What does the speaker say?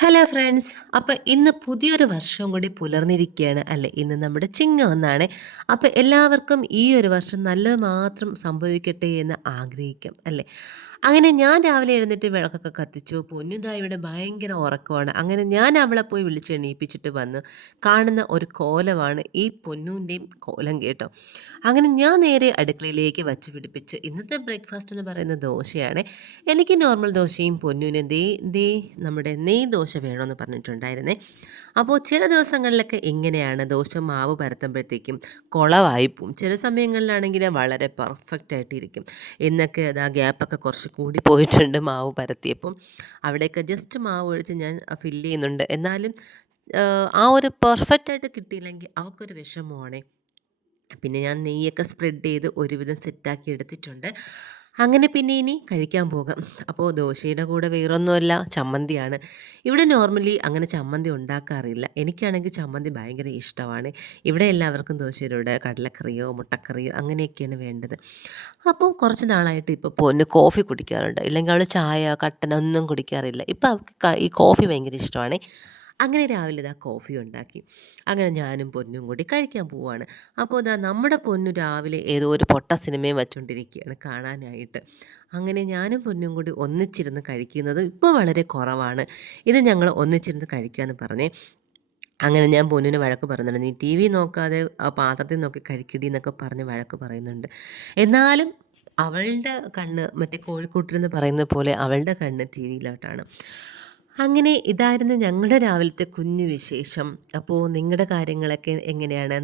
Hello friends. അപ്പോൾ ഇന്ന് പുതിയൊരു വർഷം കൂടി പുലർന്നിരിക്കുകയാണ് അല്ലേ? ഇന്ന് നമ്മുടെ ചിങ്ങം ഒന്നാണ്. അപ്പോൾ എല്ലാവർക്കും ഈ ഒരു വർഷം നല്ലത് മാത്രം സംഭവിക്കട്ടെ എന്ന് ആഗ്രഹിക്കാം അല്ലേ? അങ്ങനെ ഞാൻ രാവിലെ എഴുന്നേറ്റ് വിളക്കൊക്കെ കത്തിച്ചു. പൊന്നുദാ ഇവിടെ ഭയങ്കര ഉറക്കമാണ്. അങ്ങനെ ഞാൻ അവളെ പോയി വിളിച്ച് എണീപ്പിച്ചിട്ട് വന്നു. കാണുന്ന ഒരു കോലമാണ് ഈ പൊന്നൂൻ്റെയും കോലം കേട്ടോ. അങ്ങനെ ഞാൻ നേരെ അടുക്കളയിലേക്ക് വച്ച് പിടിപ്പിച്ച് ഇന്നത്തെ ബ്രേക്ക്ഫാസ്റ്റ് എന്ന് പറയുന്നത് ദോശയാണ്. എനിക്ക് നോർമൽ ദോശയും പൊന്നൂന് ദേ നമ്മുടെ നെയ് ദോശ വേണമെന്ന് പറഞ്ഞിട്ടുണ്ടായിരുന്നേ. അപ്പോൾ ചില ദിവസങ്ങളിലൊക്കെ ഇങ്ങനെയാണ് ദോശ മാവ് പരത്തുമ്പോഴത്തേക്കും കുളവായി പോവും. ചില സമയങ്ങളിലാണെങ്കിൽ വളരെ പെർഫെക്റ്റ് ആയിട്ടിരിക്കും. ഇന്നൊക്കെ അതാ ഗ്യാപ്പൊക്കെ കുറച്ച് കൂടി പോയിട്ടുണ്ട് മാവ് പരത്തിയപ്പം. അവിടെയൊക്കെ ജസ്റ്റ് മാവ് ഒഴിച്ച് ഞാൻ ഫില്ല് ചെയ്യുന്നുണ്ട്. എന്നാലും ആ ഒരു പെർഫെക്റ്റ് ആയിട്ട് കിട്ടിയില്ലെങ്കിൽ അവൾക്കൊരു വിഷമമാണേ. പിന്നെ ഞാൻ നെയ്യൊക്കെ സ്പ്രെഡ് ചെയ്ത് ഒരുവിധം സെറ്റാക്കി എടുത്തിട്ടുണ്ട്. അങ്ങനെ പിന്നെ ഇനി കഴിക്കാൻ പോകാം. അപ്പോൾ ദോശയുടെ കൂടെ വേറൊന്നുമല്ല, ചമ്മന്തിയാണ്. ഇവിടെ നോർമലി അങ്ങനെ ചമ്മന്തി ഉണ്ടാക്കാറില്ല. എനിക്കാണെങ്കിൽ ചമ്മന്തി ഭയങ്കര ഇഷ്ടമാണ്. ഇവിടെ എല്ലാവർക്കും ദോശയുടെ കൂടെ കടലക്കറിയോ മുട്ടക്കറിയോ അങ്ങനെയൊക്കെയാണ് വേണ്ടത്. അപ്പോൾ കുറച്ച് നാളായിട്ട് ഇപ്പോൾ പൊന്ന് കോഫി കുടിക്കാറുണ്ട്. ഇല്ലെങ്കിൽ അവൾ ചായ കട്ടൻ ഒന്നും കുടിക്കാറില്ല. ഇപ്പോൾ അവൾക്ക് ഈ കോഫി ഭയങ്കര ഇഷ്ടമാണ്. അങ്ങനെ രാവിലെ ഇതാ കോഫി ഉണ്ടാക്കി. അങ്ങനെ ഞാനും പൊന്നും കൂടി കഴിക്കാൻ പോവാണ്. അപ്പോൾ ഇതാ നമ്മുടെ പൊന്നു രാവിലെ ഏതോ ഒരു പൊട്ട സിനിമയും വെച്ചുകൊണ്ടിരിക്കുകയാണ് കാണാനായിട്ട്. അങ്ങനെ ഞാനും പൊന്നും കൂടി ഒന്നിച്ചിരുന്ന് കഴിക്കുന്നത് ഇപ്പോൾ വളരെ കുറവാണ്. ഇത് ഞങ്ങൾ ഒന്നിച്ചിരുന്ന് കഴിക്കാമെന്ന് പറഞ്ഞേ. അങ്ങനെ ഞാൻ പൊന്നിന് വഴക്ക് പറയുന്നുണ്ട്. നീ ടി വി നോക്കാതെ ആ പാത്രത്തിൽ നോക്കി കഴിക്കടി എന്നൊക്കെ പറഞ്ഞ് വഴക്ക് പറയുന്നുണ്ട്. എന്നാലും അവളുടെ കണ്ണ് മറ്റേ കോഴിക്കൂട്ടിലെന്ന് പറയുന്നത് പോലെ അവളുടെ കണ്ണ് ടി വിയിലോട്ടാണ്. അങ്ങനെ ഇതായിരുന്നു ഞങ്ങളുടെ രാവിലത്തെ കുഞ്ഞു വിശേഷം. അപ്പോൾ നിങ്ങളുടെ കാര്യങ്ങളൊക്കെ എങ്ങനെയാണ്?